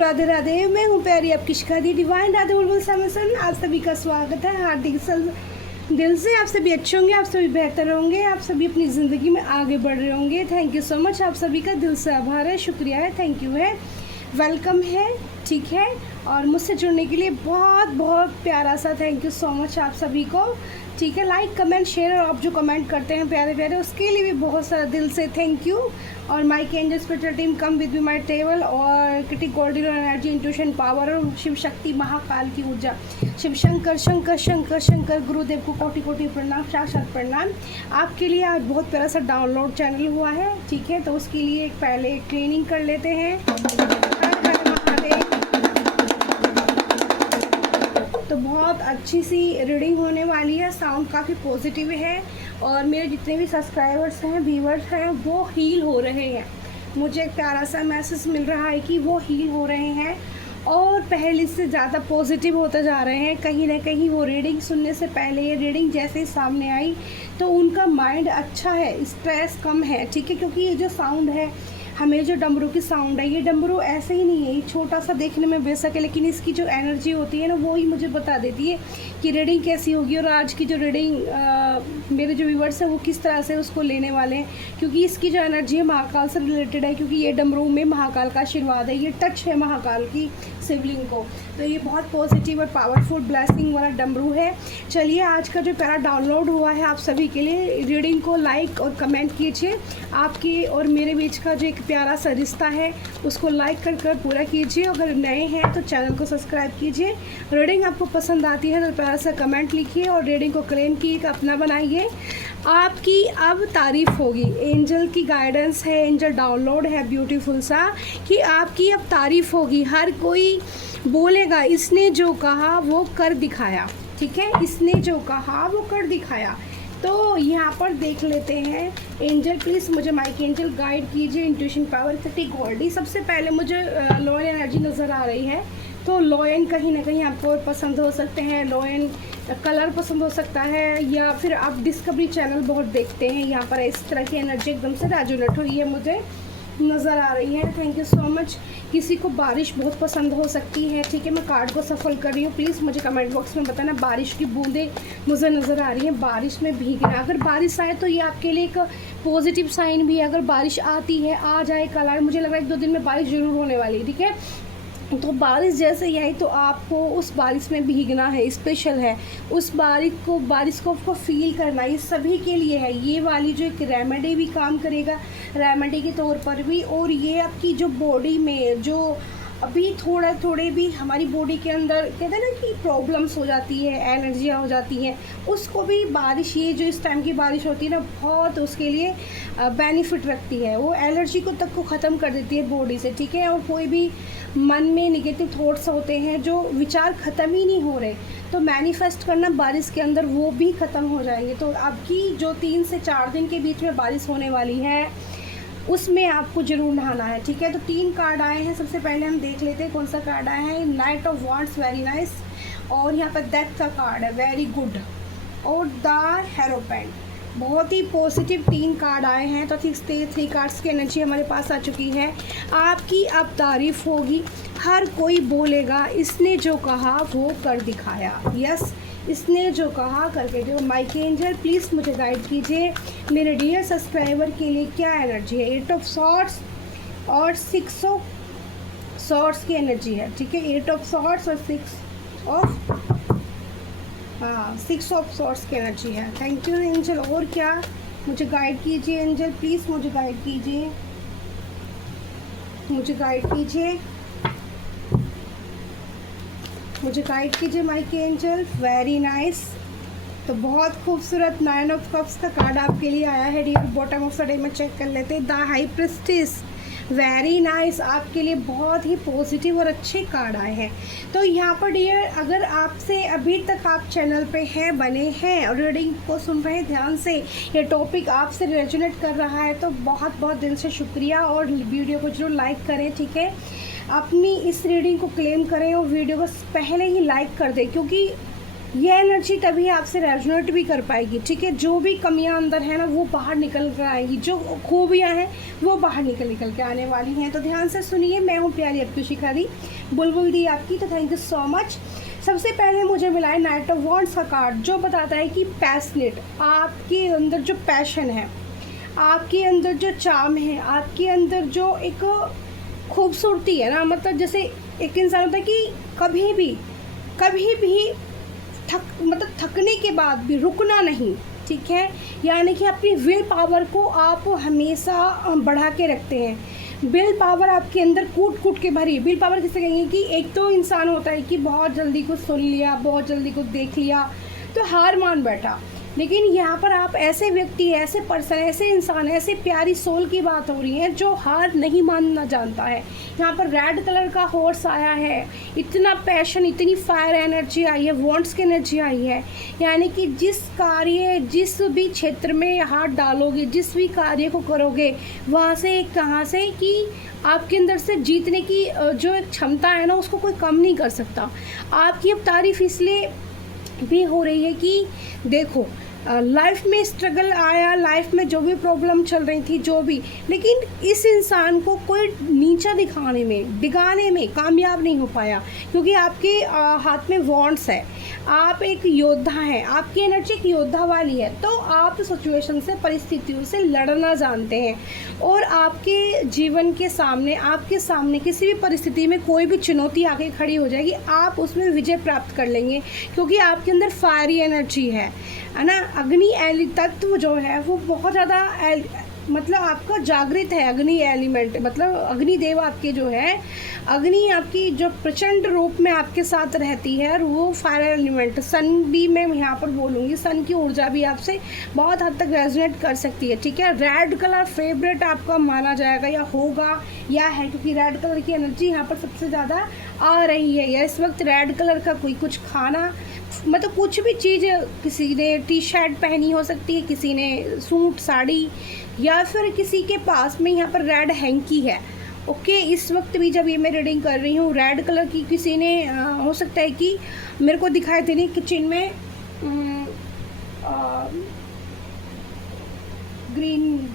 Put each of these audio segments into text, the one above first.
राधे राधे। मैं हूँ प्यारी आपकी शिखा दी डिवाइन राधे बुलबुल समसन। आप सभी का स्वागत है हार्दिक दिल से। आप सभी अच्छे होंगे, आप सभी बेहतर होंगे, आप सभी अपनी ज़िंदगी में आगे बढ़ रहे होंगे। Thank you so much. आप सभी का दिल से आभार है, शुक्रिया है, थैंक यू है, वेलकम है, ठीक है। और मुझसे जुड़ने के लिए बहुत बहुत प्यारा सा थैंक यू सो मच आप सभी को, ठीक है। लाइक कमेंट शेयर, और आप जो कमेंट करते हैं प्यारे प्यारे, उसके लिए भी बहुत सारा दिल से थैंक यू। और Michael spiritual team come with my table, और kitty golden energy intuition power, और शिव शक्ति महाकाल की ऊर्जा, शिव शंकर शंकर शंकर शंकर गुरुदेव को कोटि कोटि प्रणाम, साक्षात प्रणाम। आपके लिए आज बहुत प्यारा सा डाउनलोड चैनल हुआ है, ठीक है। तो उसके लिए पहले ट्रेनिंग कर लेते हैं। तो बहुत अच्छी सी रीडिंग होने वाली है, साउंड काफ़ी पॉजिटिव है, और मेरे जितने भी सब्सक्राइबर्स हैं, व्यूवर्स हैं, वो हील हो रहे हैं। मुझे एक प्यारा सा मैसेज मिल रहा है कि वो हील हो रहे हैं और पहले से ज़्यादा पॉजिटिव होते जा रहे हैं। कहीं ना कहीं वो रीडिंग सुनने से पहले, ये रीडिंग जैसे ही सामने आई तो उनका माइंड अच्छा है, स्ट्रेस कम है, ठीक है। क्योंकि ये जो साउंड है, हमें जो डमरू की साउंड है, ये डमरू ऐसे ही नहीं है, ये छोटा सा देखने में बेशक है, लेकिन इसकी जो एनर्जी होती है ना, वो ही मुझे बता देती है कि रीडिंग कैसी होगी, और आज की जो रीडिंग मेरे जो व्यूवर्स हैं वो किस तरह से उसको लेने वाले हैं। क्योंकि इसकी जो एनर्जी है महाकाल से रिलेटेड है, क्योंकि ये डमरू में महाकाल का आशीर्वाद है, ये टच है महाकाल की शिवलिंग को। तो ये बहुत पॉजिटिव और पावरफुल ब्लेसिंग वाला डमरू है। चलिए, आज का जो प्यारा डाउनलोड हुआ है आप सभी के लिए, रीडिंग को लाइक और कमेंट कीजिए। आपके और मेरे बीच का जो एक प्यारा सा रिश्ता है उसको लाइक कर पूरा कीजिए। अगर नए हैं तो चैनल को सब्सक्राइब कीजिए। रीडिंग आपको पसंद आती है तो प्यारा सा कमेंट लिखिए, और रीडिंग को क्लेम कीजिए, अपना बनाइए। आपकी अब तारीफ होगी। एंजल की गाइडेंस है, एंजल डाउनलोड है ब्यूटीफुल सा, कि आपकी अब तारीफ होगी। हर कोई बोलेगा इसने जो कहा वो कर दिखाया, ठीक है। इसने जो कहा वो कर दिखाया। तो यहाँ पर देख लेते हैं। एंजल प्लीज़ मुझे माइक एंजल गाइड कीजिए। Intuition power 30 Goldie. सबसे पहले मुझे लॉयल एनर्जी नज़र आ रही है। तो लॉयन कहीं ना कहीं आपको पसंद हो सकते हैं, लॉयन कलर पसंद हो सकता है, या फिर आप डिस्कवरी चैनल बहुत देखते हैं। यहाँ पर इस तरह की एनर्जी एकदम से रेजोनेट हुई है, मुझे नज़र आ रही है। Thank you so much. किसी को बारिश बहुत पसंद हो सकती है, ठीक है। मैं कार्ड को सफल कर रही हूँ, प्लीज़ मुझे कमेंट बॉक्स में बताना। बारिश की बूंदें मुझे नज़र आ रही हैं, बारिश में भीगना। अगर बारिश आए तो ये आपके लिए एक पॉजिटिव साइन भी है। अगर बारिश आती है, आ जाए, कल आए, मुझे लग रहा है 1-2 दिन में बारिश ज़रूर होने वाली है, ठीक है। तो बारिश जैसे ही आई तो आपको उस बारिश में भीगना है, स्पेशल है। उस बारिश को आपको फील करना, ये सभी के लिए है। ये वाली जो एक रेमेडी भी काम करेगा, रेमेडी के तौर पर भी। और ये आपकी जो बॉडी में जो अभी थोड़े भी हमारी बॉडी के अंदर कहते हैं ना कि प्रॉब्लम्स हो जाती है, एनर्जियाँ हो जाती हैं, उसको भी बारिश, ये जो इस टाइम की बारिश होती है ना, बहुत उसके लिए बेनिफिट रखती है। वो एलर्जी को तक को ख़त्म कर देती है बॉडी से, ठीक है। और कोई भी मन में निगेटिव थॉट्स होते हैं, जो विचार ख़त्म ही नहीं हो रहे, तो मैनिफेस्ट करना बारिश के अंदर, वो भी ख़त्म हो जाएंगे। तो आपकी जो 3 से 4 दिन के बीच में बारिश होने वाली है, उसमें आपको ज़रूर नहाना है, ठीक है। तो 3 कार्ड आए हैं। सबसे पहले हम देख लेते हैं कौन सा कार्ड आया है। Night of wands, very nice. और यहाँ पर डेथ का कार्ड है, वेरी गुड। और द हेरोपेंट, बहुत ही पॉजिटिव 3 कार्ड आए हैं। तो 3 कार्ड्स की एनर्जी हमारे पास आ चुकी है। आपकी अब तारीफ होगी। हर कोई बोलेगा इसने जो कहा वो कर दिखाया। यस, इसने जो कहा करके जो। माइक एंजल प्लीज़ मुझे गाइड कीजिए, मेरे डियर सब्सक्राइबर के लिए क्या एनर्जी है। 8 ऑफ सॉर्ड्स और 6 ऑफ सॉर्ड्स की एनर्जी है, ठीक है। 8 ऑफ सॉर्ड्स और 6 ऑफ सॉर्ड्स की एनर्जी है। Thank you angel. और क्या, मुझे गाइड कीजिए एंजल प्लीज़, मुझे गाइड कीजिए, मुझे गाइड कीजिए, मुझे गाइड कीजिए माइक एंजल। Very nice. तो बहुत खूबसूरत 9 ऑफ कप्स का कार्ड आपके लिए आया है dear. Bottom of the day में चेक कर लेते हैं। The high priestess, very nice. आपके लिए बहुत ही पॉजिटिव और अच्छे कार्ड आए हैं। तो यहाँ पर डियर, अगर आपसे अभी तक आप चैनल पे हैं, बने हैं और रीडिंग को सुन रहे हैं ध्यान से, ये टॉपिक आपसे रेजोनेट कर रहा है, तो बहुत बहुत दिल से शुक्रिया। और वीडियो को जरूर लाइक करें, ठीक है। अपनी इस रीडिंग को क्लेम करें और वीडियो को पहले ही लाइक कर दें, क्योंकि ये एनर्जी तभी आपसे रेजोनेट भी कर पाएगी, ठीक है। जो भी कमियां अंदर है ना वो बाहर निकल कर आएंगी, जो खूबियां हैं वो बाहर निकल के आने वाली हैं। तो ध्यान से सुनिए। मैं हूँ प्यारी आपकी शिखा दी, बुलबुल दी आपकी। तो थैंक यू सो मच। सबसे पहले मुझे मिला है नाइट ऑफ वॉन्ड्स का कार्ड, जो बताता है कि पैशनेट, आपके अंदर जो पैशन है, आपके अंदर जो चार्म है, आपके अंदर जो एक खूबसूरती है ना, मतलब जैसे एक इंसान होता है कि कभी भी थकने के बाद भी रुकना नहीं, ठीक है। यानी कि अपनी विल पावर को आप हमेशा बढ़ा के रखते हैं। विल पावर आपके अंदर कूट के भरी। विल पावर किसे कहेंगे कि एक तो इंसान होता है कि बहुत जल्दी कुछ सुन लिया, बहुत जल्दी कुछ देख लिया तो हार मान बैठा। लेकिन यहाँ पर आप ऐसे व्यक्ति, ऐसे पर्सन, ऐसे इंसान, ऐसे प्यारी सोल की बात हो रही है जो हार नहीं मानना जानता है। यहाँ पर रेड कलर का हॉर्स आया है, इतना पैशन, इतनी फायर एनर्जी आई है, वॉन्ट्स की एनर्जी आई है। यानी कि जिस भी क्षेत्र में हाथ डालोगे, जिस भी कार्य को करोगे, वहाँ से कहाँ से कि आपके अंदर से जीतने की जो एक क्षमता है ना, उसको कोई कम नहीं कर सकता। आपकी अब तारीफ इसलिए भी हो रही है कि देखो, लाइफ में स्ट्रगल आया, लाइफ में जो भी प्रॉब्लम चल रही थी, जो भी, लेकिन इस इंसान को कोई नीचा दिखाने में कामयाब नहीं हो पाया, क्योंकि आपके हाथ में वॉन्ड्स है। आप एक योद्धा हैं, आपकी एनर्जी एक योद्धा वाली है। तो आप सिचुएशन से, परिस्थितियों से लड़ना जानते हैं, और आपके जीवन के सामने, आपके सामने किसी भी परिस्थिति में कोई भी चुनौती आके खड़ी हो जाएगी, आप उसमें विजय प्राप्त कर लेंगे, क्योंकि आपके अंदर फायरी एनर्जी है ना। अग्नि एली तत्व जो है वो बहुत ज़्यादा मतलब आपका जागृत है। अग्नि एलिमेंट मतलब अग्निदेव आपके जो है, अग्नि आपकी जो प्रचंड रूप में आपके साथ रहती है, और वो फायर एलिमेंट, सन भी मैं यहाँ पर बोलूँगी, सन की ऊर्जा भी आपसे बहुत हद तक रेजोनेट कर सकती है, ठीक है। रेड कलर फेवरेट आपका माना जाएगा या होगा या है, क्योंकि रेड कलर की एनर्जी यहाँ पर सबसे ज़्यादा आ रही है। या इस वक्त रेड कलर का कोई कुछ खाना, मतलब कुछ भी चीज़, किसी ने टी शर्ट पहनी हो सकती है, किसी ने सूट साड़ी, या फिर किसी के पास में यहाँ पर रेड हैंकी है। ओके, इस वक्त भी जब ये मैं रीडिंग कर रही हूँ, रेड कलर की किसी ने हो सकता है कि मेरे को दिखाई दे रही किचन में ग्रीन,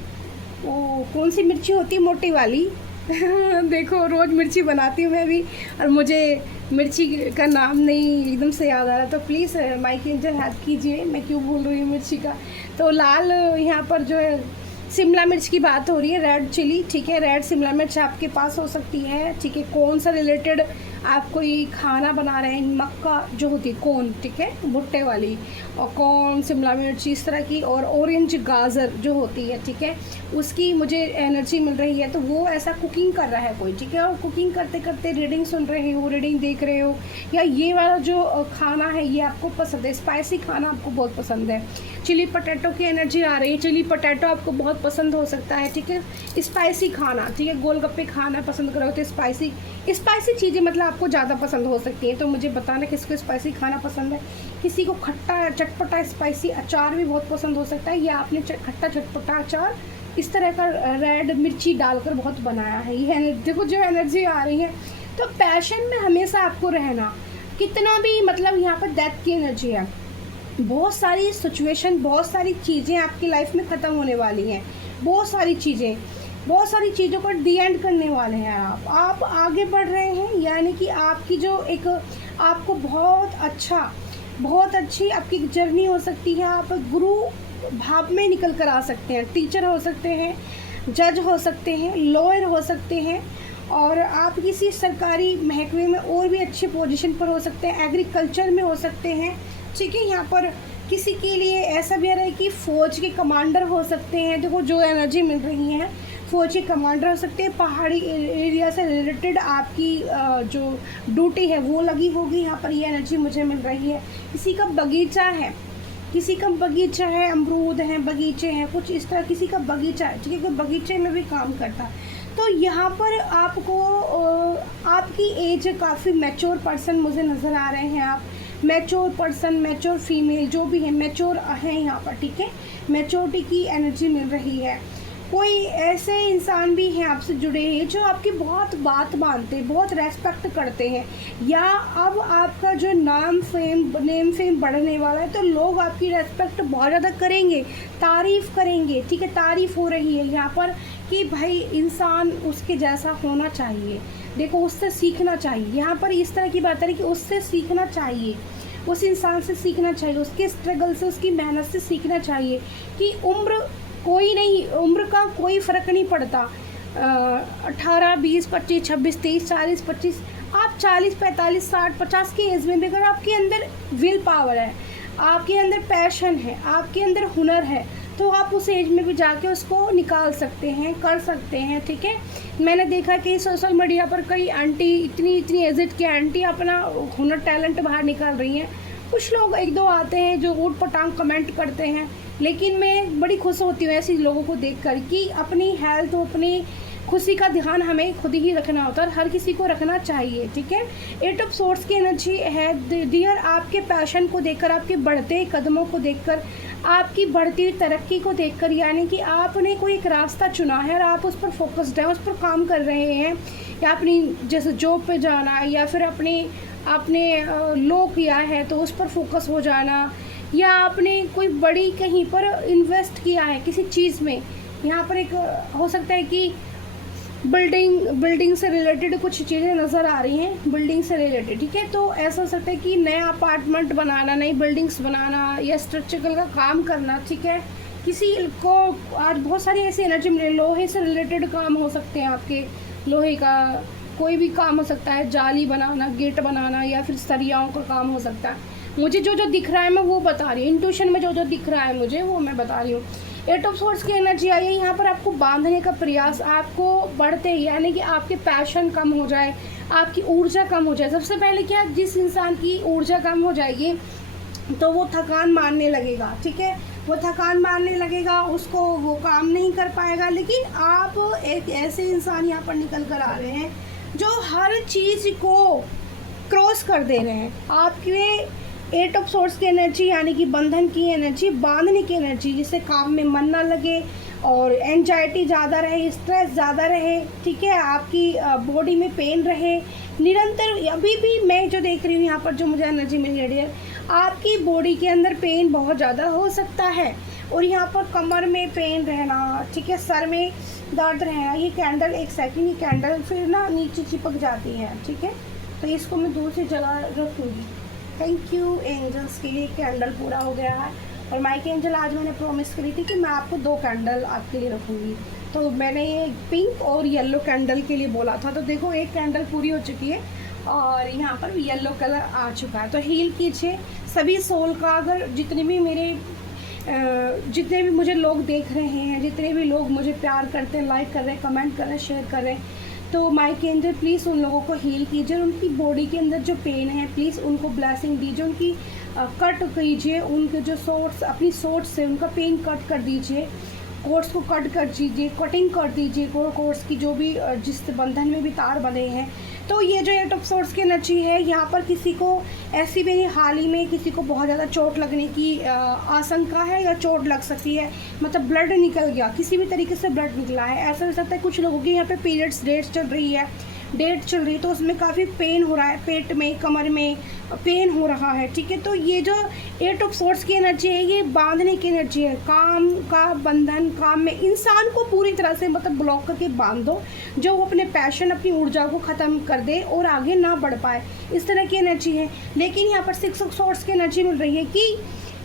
वो कौन सी मिर्ची होती है मोटी वाली देखो, रोज़ मिर्ची बनाती हूँ मैं भी, और मुझे मिर्ची का नाम नहीं एकदम से याद आ रहा, तो प्लीज़ माइक इंजन हेल्प कीजिए, मैं क्यों भूल रही हूँ मिर्ची का। तो लाल यहाँ पर जो है शिमला मिर्च की बात हो रही है, रेड चिली, ठीक है। रेड शिमला मिर्च आपके पास हो सकती है, ठीक है। कौन सा रिलेटेड आप कोई खाना बना रहे हैं, मक्का जो होती है कौन, ठीक है, भुट्टे वाली, और कौन, शिमला मिर्च, इस तरह की, और ऑरेंज गाजर जो होती है, ठीक है, उसकी मुझे एनर्जी मिल रही है। तो वो ऐसा कुकिंग कर रहा है कोई, ठीक है, और कुकिंग करते करते रीडिंग सुन रहे हो, रीडिंग देख रहे हो, या ये वाला जो खाना है ये आपको पसंद है, स्पाइसी खाना आपको बहुत पसंद है। चिली पटेटो की एनर्जी आ रही है, चिली पटेटो आपको बहुत पसंद हो सकता है, ठीक है। स्पाइसी खाना, ठीक है, गोलगप्पे खाना पसंद करो तो स्पाइसी चीज़ें मतलब आपको ज़्यादा पसंद हो सकती हैं। तो मुझे बताना किसको स्पाइसी खाना पसंद है। किसी को खट्टा चटपटा स्पाइसी अचार भी बहुत पसंद हो सकता है, या आपने खट्टा चटपटा अचार इस तरह का रेड मिर्ची डालकर बहुत बनाया है। ये देखो जो एनर्जी आ रही है। तो पैशन में हमेशा आपको रहना, कितना भी मतलब यहाँ पर डेथ की एनर्जी है, बहुत सारी सिचुएशन, बहुत सारी चीज़ें आपकी लाइफ में ख़त्म होने वाली हैं, बहुत सारी चीज़ों को डी एंड करने वाले हैं। आप आगे बढ़ रहे हैं, यानी कि आपकी जो एक आपको बहुत अच्छी आपकी जर्नी हो सकती है। आप गुरु भाव में निकल कर आ सकते हैं, टीचर हो सकते हैं, जज हो सकते हैं, लॉयर हो सकते हैं, और आप किसी सरकारी महकमे में और भी अच्छे पोजीशन पर हो सकते हैं, एग्रीकल्चर में हो सकते हैं, ठीक है। यहाँ पर किसी के लिए ऐसा भी आ रहा है कि फ़ौज के कमांडर हो सकते हैं। देखो जो एनर्जी मिल रही है, फ़ौज के कमांडर हो सकते हैं, पहाड़ी एरिया से रिलेटेड आपकी जो ड्यूटी है वो लगी होगी, यहाँ पर ये एनर्जी मुझे मिल रही है। किसी का बगीचा है, अमरूद हैं, बगीचे हैं, कुछ इस तरह किसी का बगीचा है, ठीक है, कोई बगीचे में भी काम करता है। तो यहाँ पर आपको आपकी एज काफ़ी मैच्योर पर्सन मुझे नज़र आ रहे हैं। आप मैच्योर पर्सन, मैच्योर फीमेल जो भी है, मैच्योर है यहाँ पर, ठीक है। मैच्योरिटी की एनर्जी मिल रही है। कोई ऐसे इंसान भी हैं आपसे जुड़े हैं जो आपकी बहुत बात मानते हैं, बहुत रेस्पेक्ट करते हैं, या अब आपका जो नेम फेम बढ़ने वाला है तो लोग आपकी रेस्पेक्ट बहुत ज़्यादा करेंगे, तारीफ़ करेंगे। ठीक है, तारीफ़ हो रही है यहाँ पर कि भाई इंसान उसके जैसा होना चाहिए, देखो उससे सीखना चाहिए। यहाँ पर इस तरह की बात है कि उससे सीखना चाहिए, उस इंसान से सीखना चाहिए, उसके स्ट्रगल से, उसकी मेहनत से सीखना चाहिए कि उम्र कोई नहीं, उम्र का कोई फ़र्क नहीं पड़ता। 18, 20, 25, 26, 23, 40, 25, आप 40, 45, 60, 50 की एज में भी अगर आपके अंदर विल पावर है, आपके अंदर पैशन है, आपके अंदर हुनर है, तो आप उस एज में भी जाके उसको निकाल सकते हैं, कर सकते हैं। ठीक है, मैंने देखा कि सोशल मीडिया पर कई आंटी, इतनी एजेड की आंटी अपना हुनर टैलेंट बाहर निकाल रही हैं। कुछ लोग एक दो आते हैं जो ऊट पटांग कमेंट करते हैं, लेकिन मैं बड़ी खुश होती हूँ ऐसे लोगों को देखकर कि अपनी हेल्थ, अपनी खुशी का ध्यान हमें खुद ही रखना होता है और हर किसी को रखना चाहिए। ठीक है, 8 ऑफ सोर्स की एनर्जी है डियर, आपके पैशन को देखकर, आपके बढ़ते कदमों को देखकर, आपकी बढ़ती हुई तरक्की को देखकर, यानी कि आपने कोई एक रास्ता चुना है और आप उस पर फोकस्ड हैं, उस पर काम कर रहे हैं, या अपनी जैसे जॉब पे जाना, या फिर आपने लो किया है तो उस पर फोकस हो जाना, या आपने कोई बड़ी कहीं पर इन्वेस्ट किया है किसी चीज़ में। यहाँ पर एक हो सकता है कि बिल्डिंग से रिलेटेड कुछ चीज़ें नज़र आ रही हैं, बिल्डिंग से रिलेटेड। ठीक है, तो ऐसा हो सकता है कि नया अपार्टमेंट बनाना, नई बिल्डिंग्स बनाना, या स्ट्रक्चरल का काम करना। ठीक है, किसी को आज बहुत सारी ऐसी एनर्जी मिले, लोहे से रिलेटेड काम हो सकते हैं आपके, लोहे का कोई भी काम हो सकता है, जाली बनाना, गेट बनाना, या फिर सरियाओं का काम हो सकता है। मुझे जो जो दिख रहा है मैं वो बता रही हूँ, इंट्यूशन में जो जो दिख रहा है मुझे वो मैं बता रही हूँ। 8 ऑफ सोर्स की एनर्जी आई है यहाँ पर, आपको बांधने का प्रयास, आपको बढ़ते यानी कि आपके पैशन कम हो जाए, आपकी ऊर्जा कम हो जाए। सबसे पहले क्या, जिस इंसान की ऊर्जा कम हो जाएगी तो वो थकान मारने लगेगा। ठीक है, वो थकान मारने लगेगा, उसको वो काम नहीं कर पाएगा। लेकिन आप एक ऐसे इंसान यहाँ पर निकल कर आ रहे हैं जो हर चीज़ को क्रॉस कर दे रहे हैं। आपके 8 ऑफ सोर्स की एनर्जी यानी कि बंधन की एनर्जी, बांधने की एनर्जी, जिससे काम में मन ना लगे और एंजाइटी ज़्यादा रहे, स्ट्रेस ज़्यादा रहे। ठीक है, आपकी बॉडी में पेन रहे निरंतर। अभी भी मैं जो देख रही हूँ यहाँ पर जो मुझे एनर्जी मिल रही है, आपकी बॉडी के अंदर पेन बहुत ज़्यादा हो सकता है, और यहाँ पर कमर में पेन रहना, ठीक है, सर में दर्द रहना। ये कैंडल, एक सेकंड, ये कैंडल फिर ना नीचे चिपक जाती है। ठीक है, तो इसको मैं दूसरी जगह रखूँगी। थैंक यू एंजल्स के लिए, कैंडल पूरा हो गया है। और माइक एंजल, आज मैंने प्रॉमिस करी थी कि मैं आपको 2 कैंडल आपके लिए रखूँगी, तो मैंने ये पिंक और येलो कैंडल के लिए बोला था। तो देखो, एक कैंडल पूरी हो चुकी है और यहाँ पर येलो कलर आ चुका है। तो हील कीजिए सभी सोल का। अगर जितने भी मुझे लोग देख रहे हैं, जितने भी लोग मुझे प्यार करते हैं, लाइक कर रहे हैं, कमेंट कर रहे हैं, शेयर कर रहे हैं, तो माइक एंजल प्लीज़ उन लोगों को हील कीजिए। उनकी बॉडी के अंदर जो पेन है प्लीज़ उनको ब्लेसिंग दीजिए, उनकी कट कीजिए, उनके जो सोर्स, अपनी सोर्स से उनका पेन कट कर दीजिए, कोर्स को कट कर दीजिए, कटिंग कर दीजिए कोर्स की, जो भी जिस बंधन में भी तार बंधे हैं। तो ये जो 8 ऑफ सोर्स की एनर्जी है, यहाँ पर किसी को ऐसी भी हाल ही में किसी को बहुत ज़्यादा चोट लगने की आशंका है, या चोट लग सकती है, मतलब ब्लड निकल गया, किसी भी तरीके से ब्लड निकला है। ऐसा हो सकता है कुछ लोगों की यहाँ पे पीरियड्स डेट चल रही है, तो उसमें काफ़ी पेन हो रहा है, पेट में, कमर में पेन हो रहा है। ठीक है, तो ये जो 8 ऑफ सोर्स की एनर्जी है, ये बांधने की एनर्जी है, काम का बंधन, काम में इंसान को पूरी तरह से मतलब ब्लॉक करके बांध दो, जो वो अपने पैशन, अपनी ऊर्जा को ख़त्म कर दे और आगे ना बढ़ पाए, इस तरह की एनर्जी है। लेकिन यहाँ पर 6 ऑफ सोर्स की एनर्जी मिल रही है कि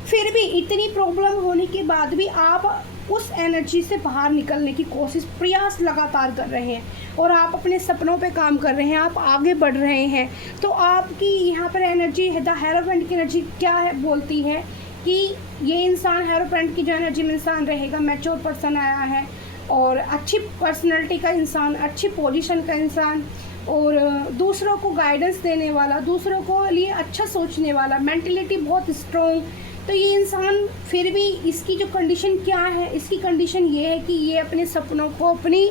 फिर भी इतनी प्रॉब्लम होने के बाद भी आप उस एनर्जी से बाहर निकलने की कोशिश, प्रयास लगातार कर रहे हैं, और आप अपने सपनों पे काम कर रहे हैं, आप आगे बढ़ रहे हैं। तो आपकी यहाँ पर एनर्जी है, द हेरोफेंट की एनर्जी क्या है, बोलती है कि ये इंसान, हेरोफेंट की जो एनर्जी में इंसान रहेगा, मैच्योर पर्सन आया है, और अच्छी पर्सनैलिटी का इंसान, अच्छी पोजीशन का इंसान, और दूसरों को गाइडेंस देने वाला, दूसरों को लिए अच्छा सोचने वाला, मेंटलिटी बहुत स्ट्रॉन्ग। तो ये इंसान फिर भी, इसकी जो कंडीशन क्या है, इसकी कंडीशन ये है कि ये अपने सपनों को, अपनी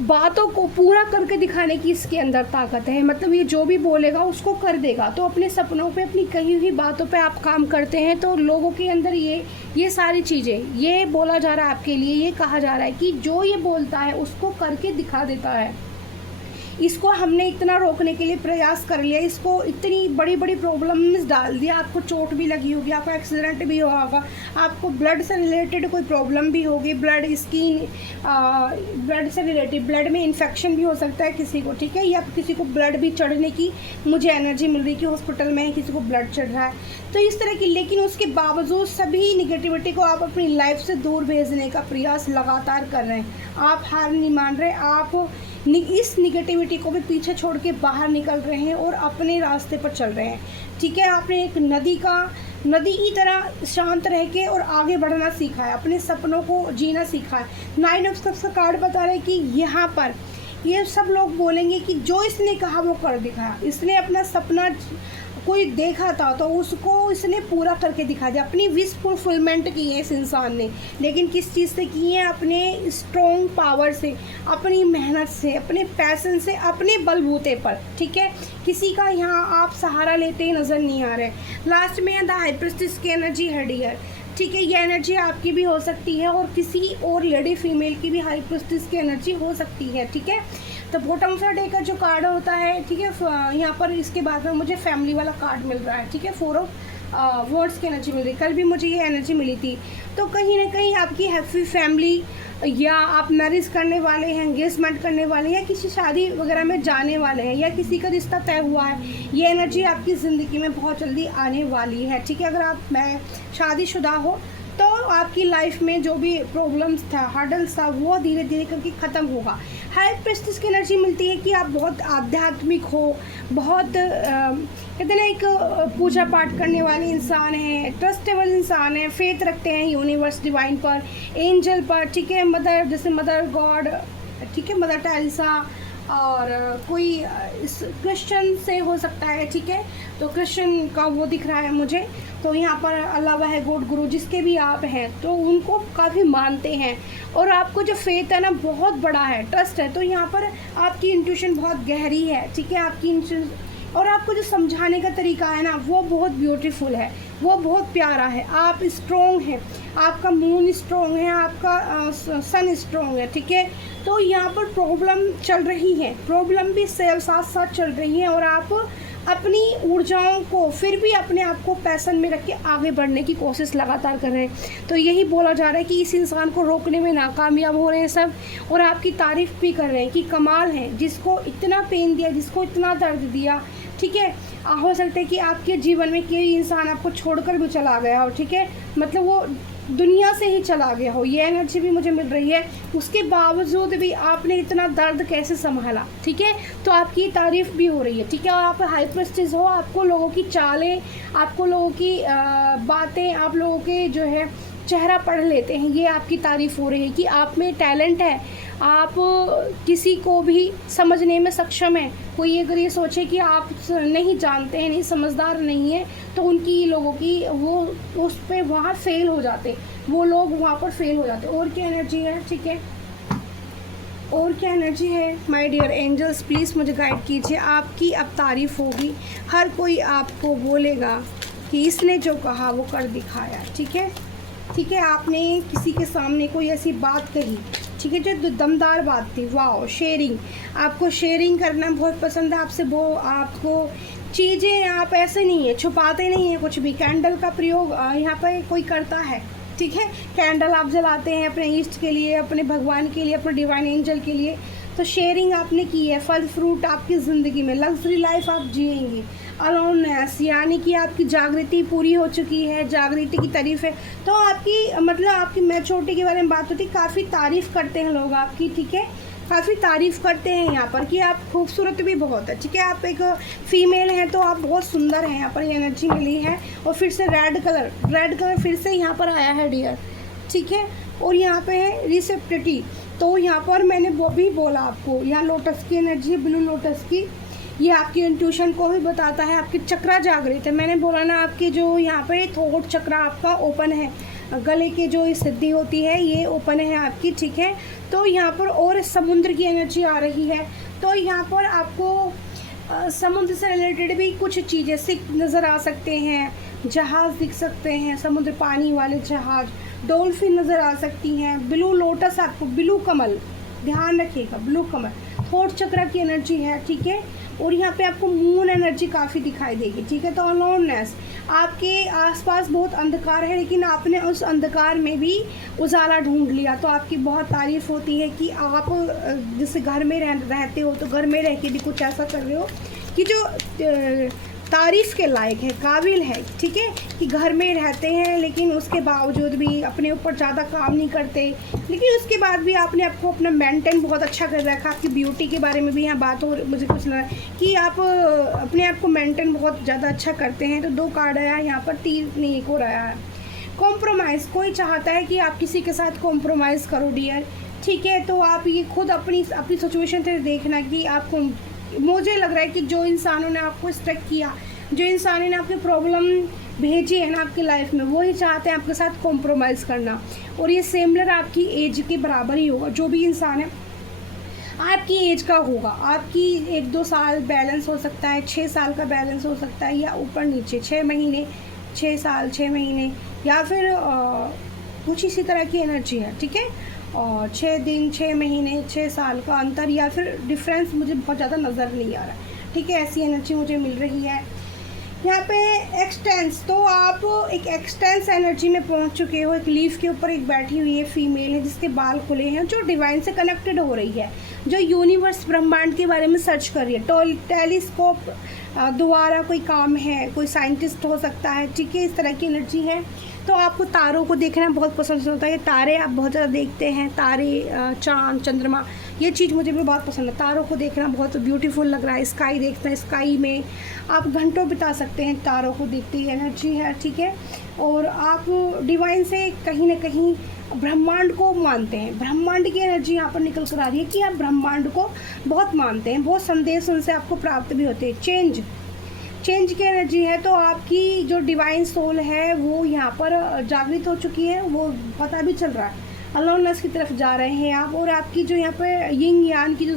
बातों को पूरा करके दिखाने की इसके अंदर ताकत है। मतलब ये जो भी बोलेगा उसको कर देगा। तो अपने सपनों पे, अपनी कही हुई बातों पे आप काम करते हैं तो लोगों के अंदर ये सारी चीज़ें, ये बोला जा रहा है आपके लिए, ये कहा जा रहा है कि जो ये बोलता है उसको करके दिखा देता है। इसको हमने इतना रोकने के लिए प्रयास कर लिया, इसको इतनी बड़ी बड़ी प्रॉब्लम्स डाल दिया। आपको चोट भी लगी होगी, आपको एक्सीडेंट भी हुआ होगा, आपको ब्लड से रिलेटेड कोई प्रॉब्लम भी होगी, ब्लड से रिलेटेड, ब्लड में इन्फेक्शन भी हो सकता है किसी को, ठीक है, या किसी को ब्लड भी चढ़ने की मुझे एनर्जी मिल रही कि हॉस्पिटल में किसी को ब्लड चढ़ रहा है, तो इस तरह की। लेकिन उसके बावजूद सभी निगेटिविटी को आप अपनी लाइफ से दूर भेजने का प्रयास लगातार कर रहे हैं। आप हार नहीं मान रहे, आप इस निगेटिविटी को भी पीछे छोड़ के बाहर निकल रहे हैं और अपने रास्ते पर चल रहे हैं, ठीक है। आपने एक नदी की तरह शांत रह के और आगे बढ़ना सीखा है, अपने सपनों को जीना सीखा है। 9 ऑफ कप्स का कार्ड बता रहे हैं कि यहाँ पर ये सब लोग बोलेंगे कि जो इसने कहा वो कर दिखाया। इसने अपना सपना कोई देखा था तो उसको इसने पूरा करके दिखा दिया। अपनी विश फुलफिलमेंट की है इस इंसान ने, लेकिन किस चीज़ से की है? अपने स्ट्रॉन्ग पावर से, अपनी मेहनत से, अपने पैशन से, अपने बलबूते पर, ठीक है। किसी का यहाँ आप सहारा लेते नज़र नहीं आ रहे। लास्ट में द हाई प्रीस्टेस की एनर्जी है डियर, ठीक है। ये एनर्जी आपकी भी हो सकती है और किसी और लेडी फीमेल की भी हाई प्रीस्टेस की एनर्जी हो सकती है, ठीक है। तो बॉटम ऑफ द डे का जो कार्ड होता है, ठीक है, यहाँ पर इसके बाद में मुझे फैमिली वाला कार्ड मिल रहा है, ठीक है। 4 ऑफ वर्ड्स की एनर्जी मिल रही है। कल भी मुझे ये एनर्जी मिली थी। तो कहीं ना कहीं आपकी हैप्पी फैमिली, या आप मैरिज करने वाले हैं, एंगेजमेंट करने वाले हैं, या किसी शादी वगैरह में जाने वाले हैं, या किसी का रिश्ता तय हुआ है, ये एनर्जी आपकी ज़िंदगी में बहुत जल्दी आने वाली है, ठीक है। अगर आप शादीशुदा हो तो आपकी लाइफ में जो भी प्रॉब्लम्स था, हर्डल्स था, वो धीरे धीरे करके ख़त्म होगा। हाई प्रीस्टेस की एनर्जी मिलती है कि आप बहुत आध्यात्मिक हो, बहुत कहते हैं ना, एक पूजा पाठ करने वाले इंसान हैं, ट्रस्टेबल इंसान हैं, फेथ रखते हैं यूनिवर्स, डिवाइन पर, एंजल पर, ठीक है, मदर, जैसे मदर गॉड, ठीक है, मदर टेरेसा, और कोई इस क्रिश्चियन से हो सकता है, ठीक है। तो क्रिश्चियन का वो दिख रहा है मुझे। तो यहाँ पर अल्लाह है, गॉड, गुरु, जिसके भी आप हैं तो उनको काफ़ी मानते हैं, और आपको जो फेथ है ना बहुत बड़ा है, ट्रस्ट है। तो यहाँ पर आपकी इंट्यूशन बहुत गहरी है, ठीक है, आपकी इंट्यूशन, और आपको जो समझाने का तरीका है ना वो बहुत ब्यूटीफुल है, वो बहुत प्यारा है। आप स्ट्रॉन्ग हैं, आपका मून स्ट्रॉन्ग है, आपका सन स्ट्रॉन्ग है, ठीक है। तो यहाँ पर प्रॉब्लम चल रही है, प्रॉब्लम भी साथ साथ चल रही है, और आप अपनी ऊर्जाओं को फिर भी अपने आप को पैशन में रख के आगे बढ़ने की कोशिश लगातार कर रहे हैं। तो यही बोला जा रहा है कि इस इंसान को रोकने में नाकामयाब हो रहे हैं सब, और आपकी तारीफ़ भी कर रहे हैं कि कमाल है, जिसको इतना पेन दिया, जिसको इतना दर्द दिया, ठीक है। हो सकता है कि आपके जीवन में कोई इंसान आपको छोड़कर भी चला गया हो, ठीक है, मतलब वो दुनिया से ही चला गया हो, ये एनर्जी भी मुझे मिल रही है। उसके बावजूद भी आपने इतना दर्द कैसे संभाला, ठीक है। तो आपकी तारीफ़ भी हो रही है, ठीक है। और आप हाई प्रीस्टेस हो, आपको लोगों की चालें, आपको लोगों की बातें, आप लोगों के जो है चेहरा पढ़ लेते हैं, ये आपकी तारीफ़ हो रही है कि आप में टैलेंट है, आप किसी को भी समझने में सक्षम है। कोई अगर ये सोचे कि आप नहीं जानते हैं, नहीं समझदार नहीं है, तो उनकी लोगों की वो उस पर वहाँ फेल हो जाते, वो लोग वहाँ पर फेल हो जाते। और क्या एनर्जी है, ठीक है, और क्या एनर्जी है माय डियर एंजल्स, प्लीज़ मुझे गाइड कीजिए। आपकी अब तारीफ़ होगी, हर कोई आपको बोलेगा कि इसने जो कहा वो कर दिखाया, ठीक है, ठीक है। आपने किसी के सामने कोई ऐसी बात कही, ठीक है, जो दमदार बात थी, वाह, शेयरिंग, आपको शेयरिंग करना बहुत पसंद है, आपको चीज़ें, आप ऐसे नहीं है, छुपाते नहीं हैं कुछ भी। कैंडल का प्रयोग यहाँ पर कोई करता है, ठीक है, कैंडल आप जलाते हैं अपने ईष्ट के लिए, अपने भगवान के लिए, अपने डिवाइन एंजल के लिए। तो शेयरिंग आपने की है, फल फ्रूट आपकी ज़िंदगी में, लग्जरी लाइफ आप जिएंगे, अलोननेस, यानी कि आपकी जागृति पूरी हो चुकी है, जागृति की तारीफ़ है। तो आपकी मतलब आपकी मैच्योरिटी के बारे में बात होती है, काफ़ी तारीफ़ करते हैं लोग आपकी, ठीक है, काफ़ी तारीफ़ करते हैं यहाँ पर कि आप खूबसूरत भी बहुत है, ठीक है। आप एक फ़ीमेल हैं तो आप बहुत सुंदर हैं, यहाँ पर ये एनर्जी मिली है। और फिर से रेड कलर फिर से यहाँ पर आया है डियर, ठीक है। और यहाँ पे है रिसेप्टिविटी, तो यहाँ पर मैंने वो भी बोला आपको, यहाँ लोटस की एनर्जी, ब्लू लोटस की, ये आपकी इंट्यूशन को भी बताता है, आपकी चक्रा जागृत है। मैंने बोला ना, आपकी जो यहाँ पे थॉट चक्रा आपका ओपन है, गले के जो सिद्धि होती है ये ओपन है आपकी, ठीक है। तो यहाँ पर और समुद्र की एनर्जी आ रही है, तो यहाँ पर आपको समुद्र से रिलेटेड भी कुछ चीज़ें सिक नज़र आ सकते हैं, जहाज़ दिख सकते हैं, समुद्र पानी वाले जहाज़, डॉल्फिन नज़र आ सकती हैं, ब्लू लोटस, आपको ब्लू कमल, ध्यान रखिएगा, ब्लू कमल थॉट चक्र की एनर्जी है, ठीक है। और यहाँ पे आपको मून एनर्जी काफ़ी दिखाई देगी, ठीक है। तो अलोननेस, आपके आसपास बहुत अंधकार है लेकिन आपने उस अंधकार में भी उजाला ढूंढ लिया, तो आपकी बहुत तारीफ़ होती है कि आप जैसे घर में रहते हो तो घर में रह के भी कुछ ऐसा कर रहे हो कि जो तारीफ़ के लायक है, काबिल है, ठीक है। कि घर में रहते हैं लेकिन उसके बावजूद भी अपने ऊपर ज़्यादा काम नहीं करते, लेकिन उसके बाद भी आपने आपको अपना मेंटेन बहुत अच्छा कर रखा। आपकी ब्यूटी के बारे में भी यहाँ बात हो, मुझे कुछ लगा कि आप अपने आप को मेंटेन बहुत ज़्यादा अच्छा करते हैं। तो 2 कार्ड आया यहाँ पर, 3 नहीं, एक और आया है। कॉम्प्रोमाइज़, कोई चाहता है कि आप किसी के साथ कॉम्प्रोमाइज़ करो डियर, ठीक है। तो आप ये खुद अपनी सिचुएशन से देखना कि आपको, मुझे लग रहा है कि जो इंसानों ने आपको स्टक किया, जो इंसानों ने आपकी प्रॉब्लम भेजी है ना आपकी लाइफ में, वही चाहते हैं आपके साथ कॉम्प्रोमाइज़ करना। और ये सिमिलर आपकी एज के बराबर ही होगा, जो भी इंसान है आपकी एज का होगा। आपकी 1-2 साल बैलेंस हो सकता है, 6 साल का बैलेंस हो सकता है, या ऊपर नीचे 6 महीने, 6 साल 6 महीने, या फिर कुछ इसी तरह की एनर्जी है, ठीक है। और 6 दिन 6 महीने 6 साल का अंतर या फिर डिफरेंस मुझे बहुत ज़्यादा नज़र नहीं आ रहा, ठीक है। ऐसी एनर्जी मुझे मिल रही है यहाँ पे। एक्सटेंस, तो आप एक एक्सटेंस एनर्जी में पहुँच चुके हो। एक लीफ के ऊपर एक बैठी हुई है फीमेल है जिसके बाल खुले हैं, जो डिवाइन से कनेक्टेड हो रही है, जो यूनिवर्स ब्रह्मांड के बारे में सर्च कर रही है। टेलीस्कोप द्वारा कोई काम है, कोई साइंटिस्ट हो सकता है, ठीक है। इस तरह की एनर्जी है। तो आपको तारों को देखना बहुत पसंद होता है, तारे आप बहुत ज़्यादा देखते हैं, तारे, चाँद, चंद्रमा, ये चीज़ मुझे भी बहुत पसंद है। तारों को देखना बहुत ब्यूटीफुल लग रहा है। स्काई देखना है, स्काई में आप घंटों बिता सकते हैं तारों को देखते ही, एनर्जी है, ठीक है। और आप डिवाइन से कहीं ना कहीं ब्रह्मांड को मानते हैं, ब्रह्मांड की एनर्जी यहाँ पर निकल कर आ रही है कि आप ब्रह्मांड को बहुत मानते हैं, बहुत संदेश उनसे आपको प्राप्त भी होते हैं। चेंज की एनर्जी है, तो आपकी जो डिवाइन सोल है वो यहाँ पर जागृत हो चुकी है, वो पता भी चल रहा है, अलोननेस की तरफ जा रहे हैं आप। और आपकी जो यहाँ पे यिंग यान की जो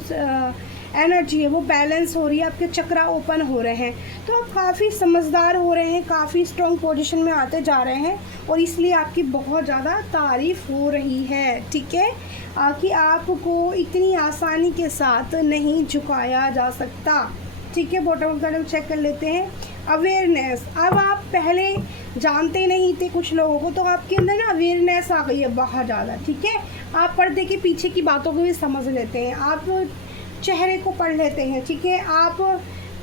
एनर्जी है वो बैलेंस हो रही है, आपके चक्रा ओपन हो रहे हैं, तो आप काफ़ी समझदार हो रहे हैं, काफ़ी स्ट्रॉन्ग पोजीशन में आते जा रहे हैं, और इसलिए आपकी बहुत ज़्यादा तारीफ़ हो रही है, ठीक है। कि आपको इतनी आसानी के साथ नहीं झुकाया जा सकता, ठीक है। बॉटम ऑफ द चेक कर लेते हैं। अवेयरनेस, अब आप पहले जानते नहीं थे कुछ लोगों को, तो आपके अंदर ना अवेयरनेस आ गई है बहुत ज़्यादा, ठीक है। आप पर्दे के पीछे की बातों को भी समझ लेते हैं, आप चेहरे को पढ़ लेते हैं, ठीक है। आप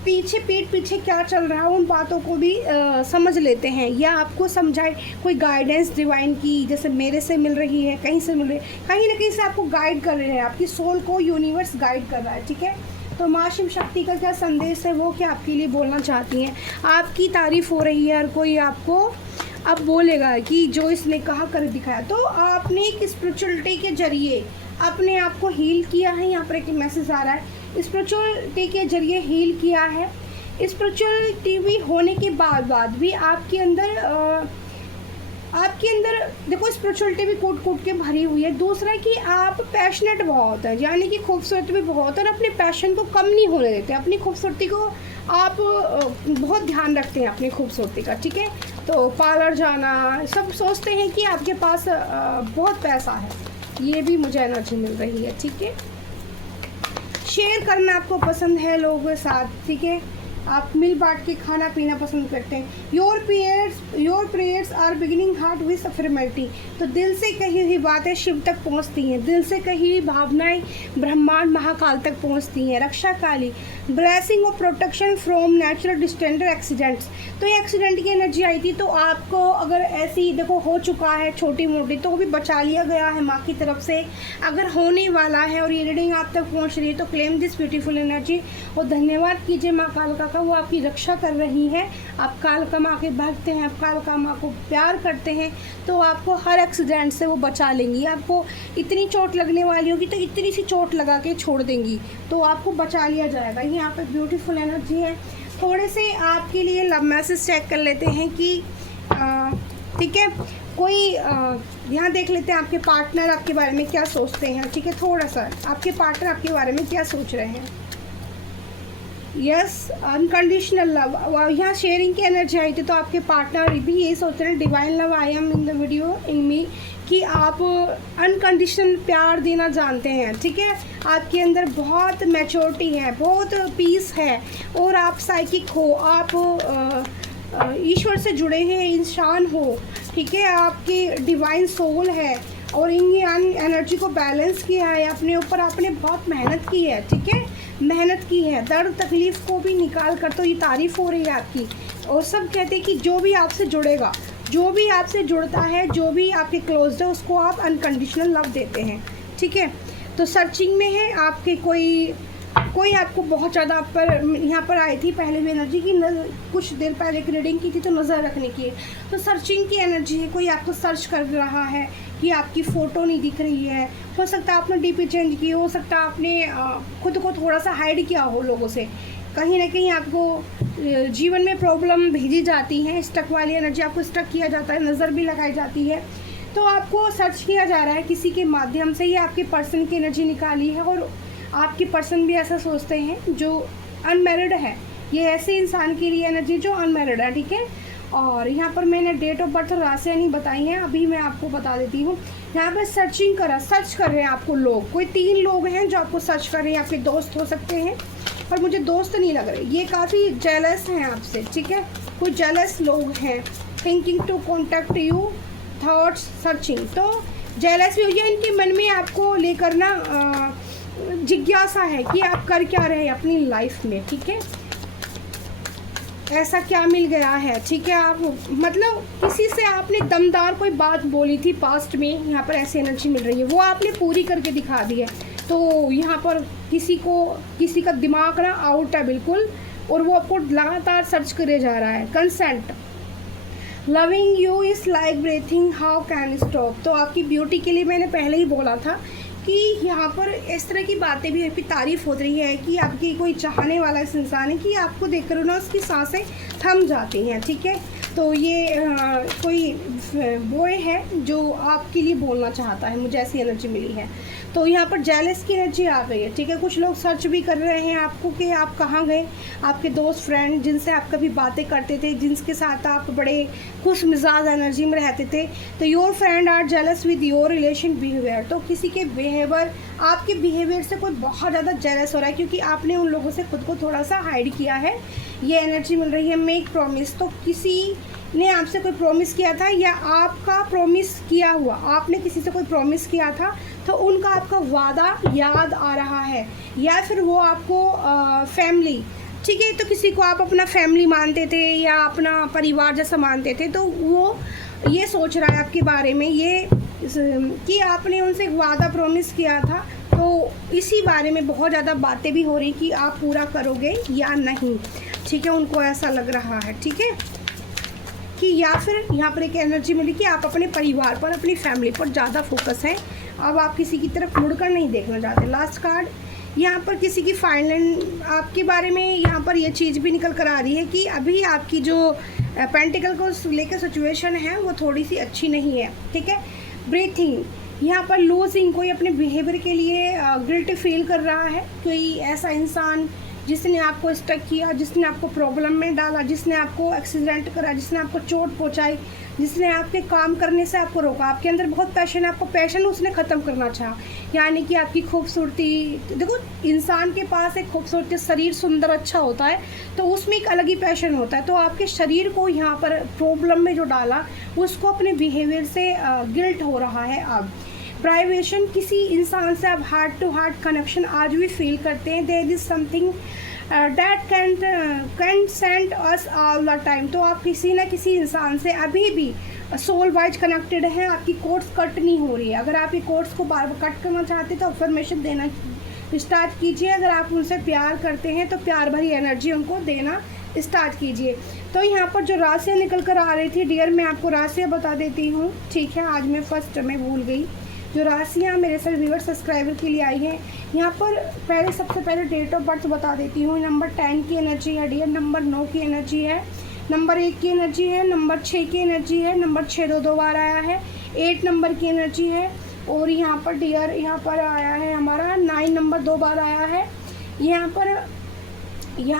पीठ पीछे क्या चल रहा है उन बातों को भी समझ लेते हैं, या आपको समझाए कोई गाइडेंस डिवाइन की, जैसे मेरे से मिल रही है, कहीं से मिल रही है, कहीं ना कहीं से आपको गाइड कर रहे हैं, आपकी सोल को यूनिवर्स गाइड कर रहा है, ठीक है। तो माँ शिव शक्ति का क्या संदेश है, वो क्या आपके लिए बोलना चाहती हैं। आपकी तारीफ़ हो रही है, हर कोई आपको अब बोलेगा कि जो इसने कहा कर दिखाया। तो आपने एक स्पिरिचुअलिटी के जरिए अपने आप को हील किया है, यहाँ पर एक मैसेज आ रहा है, स्पिरिचुअलिटी के जरिए हील किया है। स्पिरिचुअलिटी भी होने के बाद भी आपके अंदर देखो स्पिरिचुअलिटी भी कूट के भरी हुई है। दूसरा कि आप पैशनेट बहुत है, यानी कि खूबसूरत भी बहुत, और अपने पैशन को कम नहीं होने देते, अपनी खूबसूरती को आप बहुत ध्यान रखते हैं अपनी खूबसूरती का, ठीक है। तो पार्लर जाना, सब सोचते हैं कि आपके पास बहुत पैसा है, ये भी मुझे एनर्जी मिल रही है, ठीक है। शेयर करना आपको पसंद है लोगों के साथ, ठीक है। आप मिल बांट के खाना पीना पसंद करते हैं। Your prayers are beginning heart with affirmative, तो दिल से कही हुई बातें शिव तक पहुंचती हैं, दिल से कही हुई भावनाएं ब्रह्मांड महाकाल तक पहुंचती हैं। रक्षा काली, ब्लेसिंग और प्रोटेक्शन फ्रॉम नेचुरल डिस्टेंडर एक्सीडेंट्स, तो ये एक्सीडेंट की एनर्जी आई थी, तो आपको अगर ऐसी देखो हो चुका है छोटी मोटी, तो वो भी बचा लिया गया है माँ की तरफ से। अगर होने वाला है और ये रीडिंग आप तक पहुँच रही है, तो क्लेम दिस ब्यूटीफुल एनर्जी और धन्यवाद कीजिए माँ कालका का, वो आपकी रक्षा कर रही है। आप कालका माँ के भक्त हैं, आप कालका माँ को प्यार करते हैं, तो आपको हर एक्सीडेंट से वो बचा लेंगी। आपको इतनी चोट लगने वाली होगी तो इतनी सी चोट लगा के छोड़ देंगी, तो आपको बचा लिया जाएगा। यहाँ पे ब्यूटीफुल एनर्जी है। थोड़े से आपके लिए लव मैसेज चेक कर लेते हैं कि ठीक है, कोई यहाँ देख लेते हैं आपके पार्टनर आपके बारे में क्या सोचते हैं, ठीक है। थोड़ा सा आपके पार्टनर आपके बारे में क्या सोच रहे हैं। यस, अनकंडीशनल लव, यहाँ शेयरिंग की एनर्जी आई थी, तो आपके पार्टनर भी यही सोच रहे हैं, divine love I am in the video in me, कि आप अनकंडीशनल प्यार देना जानते हैं, ठीक है। आपके अंदर बहुत मैच्योरिटी है, बहुत पीस है, और आप साइकिक हो, आप ईश्वर से जुड़े हैं इंसान हो, ठीक है। आपकी डिवाइन सोल है, और इन एनर्जी को बैलेंस किया है अपने ऊपर, आपने बहुत मेहनत की है, ठीक है, मेहनत की है, दर्द तकलीफ़ को भी निकाल कर, तो ये तारीफ़ हो रही है आपकी। और सब कहते हैं कि जो भी आपसे जुड़ेगा, जो भी आपसे जुड़ता है, जो भी आपके क्लोज है, उसको आप अनकंडीशनल लव देते हैं, ठीक है। तो सर्चिंग में है आपके कोई आपको बहुत ज़्यादा पर यहाँ पर आई थी पहले भी एनर्जी की, कुछ देर पहले एक रीडिंग की थी, तो नज़र रखने की है। तो सर्चिंग की एनर्जी है, कोई आपको सर्च कर रहा है कि आपकी फ़ोटो नहीं दिख रही है, हो सकता है आपने डीपी चेंज की, हो सकता है आपने खुद को थोड़ा सा हाइड किया हो लोगों से, कहीं ना कहीं आपको जीवन में प्रॉब्लम भेजी जाती है, स्टक वाली एनर्जी, आपको स्टक किया जाता है, नज़र भी लगाई जाती है, तो आपको सर्च किया जा रहा है किसी के माध्यम से। ये आपके पर्सन की एनर्जी निकाली है, और आपके पर्सन भी ऐसा सोचते हैं जो अनमैरिड है, ये ऐसे इंसान के लिए एनर्जी जो अनमैरिड है, ठीक है। और यहाँ पर मैंने डेट ऑफ बर्थ और राशियाँ नहीं बताई हैं, अभी मैं आपको बता देती हूँ। यहाँ पर सर्चिंग सर्च कर रहे हैं आपको लोग, कोई 3 लोग हैं जो आपको सर्च कर रहे हैं, आपके दोस्त हो सकते हैं, पर मुझे दोस्त नहीं लग रहे, ये काफ़ी जेलस हैं आपसे, ठीक है। कोई जेलस लोग हैं, thinking to contact you, thoughts searching, तो जेलस भी हुई है इनके मन में, आपको लेकर ना जिज्ञासा है कि आप कर क्या रहे हैं अपनी लाइफ में, ठीक है, ऐसा क्या मिल गया है, ठीक है। आप मतलब किसी से आपने दमदार कोई बात बोली थी पास्ट में, यहाँ पर ऐसी एनर्जी मिल रही है, वो आपने पूरी करके दिखा दी है। तो यहाँ पर किसी का दिमाग ना आउट है बिल्कुल, और वो आपको लगातार सर्च करे जा रहा है। Consent, loving you is like breathing, how can stop, तो आपकी ब्यूटी के लिए मैंने पहले ही बोला था कि यहाँ पर इस तरह की बातें भी आपकी तारीफ़ हो रही है कि आपकी कोई चाहने वाला इस इंसान है कि आपको देखकर ना उसकी सांसें थम जाती हैं, ठीक है। तो ये कोई बॉय है जो आपके लिए बोलना चाहता है, मुझे ऐसी एनर्जी मिली है। तो यहाँ पर जेलस की एनर्जी आ गई है, ठीक है। कुछ लोग सर्च भी कर रहे हैं आपको कि आप कहाँ गए, आपके दोस्त फ्रेंड जिनसे आप कभी बातें करते थे, जिनके साथ आप बड़े खुश मिजाज एनर्जी में रहते थे, तो your friend are jealous with your relation behaviour, तो किसी के बिहेवियर, आपके बिहेवियर से कोई बहुत ज़्यादा जेलस हो रहा है, क्योंकि आपने उन लोगों से खुद को थोड़ा सा हाइड किया है, ये एनर्जी मिल रही है। मेक प्रॉमिस, तो किसी ने आपसे कोई प्रॉमिस किया था, या आपका प्रॉमिस किया हुआ, आपने किसी से कोई प्रॉमिस किया था, तो उनका आपका वादा याद आ रहा है, या फिर वो आपको फैमिली, ठीक है, तो किसी को आप अपना फैमिली मानते थे या अपना परिवार जैसा मानते थे, तो वो ये सोच रहा है आपके बारे में ये कि आपने उनसे एक वादा प्रॉमिस किया था, तो इसी बारे में बहुत ज़्यादा बातें भी हो रही कि आप पूरा करोगे या नहीं, ठीक है, उनको ऐसा लग रहा है, ठीक है, कि या फिर यहाँ पर एक एनर्जी मिली कि आप अपने परिवार पर, अपनी फैमिली पर ज़्यादा फोकस है, अब आप किसी की तरफ मुड़कर नहीं देखना चाहते। लास्ट कार्ड, यहाँ पर किसी की फाइनल आपके बारे में यहाँ पर ये चीज़ भी निकल कर आ रही है कि अभी आपकी जो पेंटिकल को लेकर सिचुएशन है वो थोड़ी सी अच्छी नहीं है, ठीक है। ब्रीथिंग, यहाँ पर लूजिंग, कोई अपने बिहेवियर के लिए गिल्ट फील कर रहा है, कोई ऐसा इंसान जिसने आपको स्टक किया, जिसने आपको प्रॉब्लम में डाला, जिसने आपको एक्सीडेंट करा, जिसने आपको चोट पहुंचाई, जिसने आपके काम करने से आपको रोका, आपके अंदर बहुत पैशन है, आपको पैशन उसने ख़त्म करना चाहा, यानी कि आपकी खूबसूरती, देखो इंसान के पास एक खूबसूरती, शरीर सुंदर अच्छा होता है तो उसमें एक अलग ही पैशन होता है, तो आपके शरीर को यहाँ पर प्रॉब्लम में जो डाला उसको अपने बिहेवियर से गिल्ट हो रहा है। अब प्राइवेशन, किसी इंसान से आप हार्ट टू हार्ट कनेक्शन आज भी फील करते हैं, there is something that can send us all the time, तो आप किसी न किसी इंसान से अभी भी सोल वाइज कनेक्टेड हैं, आपकी कोर्स कट नहीं हो रही है। अगर आप ये कोर्स को बार बार कट करना चाहते हैं तो अफर्मेशन देना स्टार्ट कीजिए, अगर आप उनसे प्यार करते हैं तो प्यार भरी एनर्जी उनको देना स्टार्ट कीजिए। तो यहाँ पर जो राशियाँ निकल कर आ रही थी डियर, मैं आपको राशियाँ बता देती हूँ, ठीक है, आज मैं फर्स्ट में भूल गई, जो राशियाँ मेरे सभी व्यूअर सब्सक्राइबर के लिए आई हैं। यहाँ पर सबसे पहले डेट ऑफ बर्थ बता देती हूँ। नंबर 10 की एनर्जी है डियर, नंबर 9 की एनर्जी है, नंबर 1 की एनर्जी है, नंबर 6 की एनर्जी है, नंबर 6 दो बार आया है, 8 नंबर की एनर्जी है, और यहाँ पर डियर यहाँ पर आया है हमारा 9 नंबर 2 बार आया है। यहाँ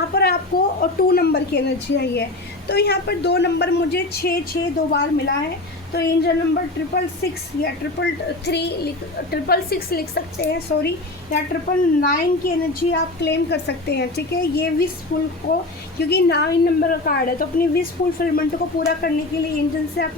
पर आपको 2 नंबर की एनर्जी आई है। तो यहाँ पर 2 नंबर मुझे 6 2 बार मिला है। तो एंजल नंबर 666 या 666 लिख सकते हैं, सॉरी, या 999 की एनर्जी आप क्लेम कर सकते हैं, ठीक है। ये विश फुल को, क्योंकि 9 नंबर का कार्ड है, तो अपनी विश फुलफिलमेंट को पूरा करने के लिए एंजल से आप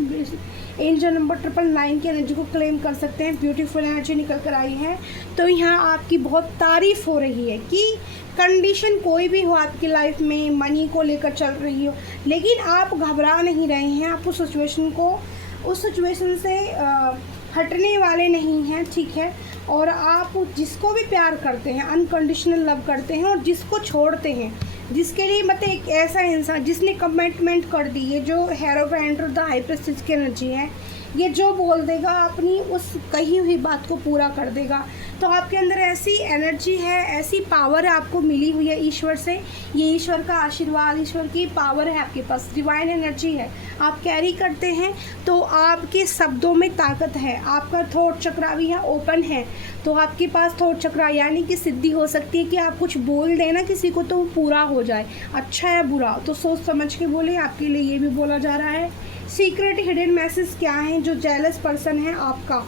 एंजल नंबर 999 की एनर्जी को क्लेम कर सकते हैं। ब्यूटीफुल एनर्जी निकल कर आई है। तो यहाँ आपकी बहुत तारीफ़ हो रही है कि कंडीशन कोई भी हो आपकी लाइफ में, मनी को लेकर चल रही हो, लेकिन आप घबरा नहीं रहे हैं, आप उस सिचुएशन से हटने वाले नहीं हैं, ठीक है। और आप जिसको भी प्यार करते हैं, अनकंडीशनल लव करते हैं, और जिसको छोड़ते हैं, जिसके लिए मतलब एक ऐसा इंसान जिसने कमिटमेंट कर दी है, जो हेरो का एंटर द हाई प्रेस्टीज की एनर्जी है, ये जो बोल देगा अपनी उस कही हुई बात को पूरा कर देगा। तो आपके अंदर ऐसी एनर्जी है, ऐसी पावर है, आपको मिली हुई है ईश्वर से। ये ईश्वर का आशीर्वाद, ईश्वर की पावर है आपके पास, डिवाइन एनर्जी है, आप कैरी करते हैं। तो आपके शब्दों में ताकत है, आपका थॉट चक्रा भी है, ओपन है। तो आपके पास थॉट चक्रा यानी कि सिद्धि हो सकती है कि आप कुछ बोल देना किसी को तो वो पूरा हो जाए, अच्छा या बुरा, तो सोच समझ के बोले। आपके लिए ये भी बोला जा रहा है। सीक्रेट हिडन मैसेज क्या है जो जेलस पर्सन है आपका,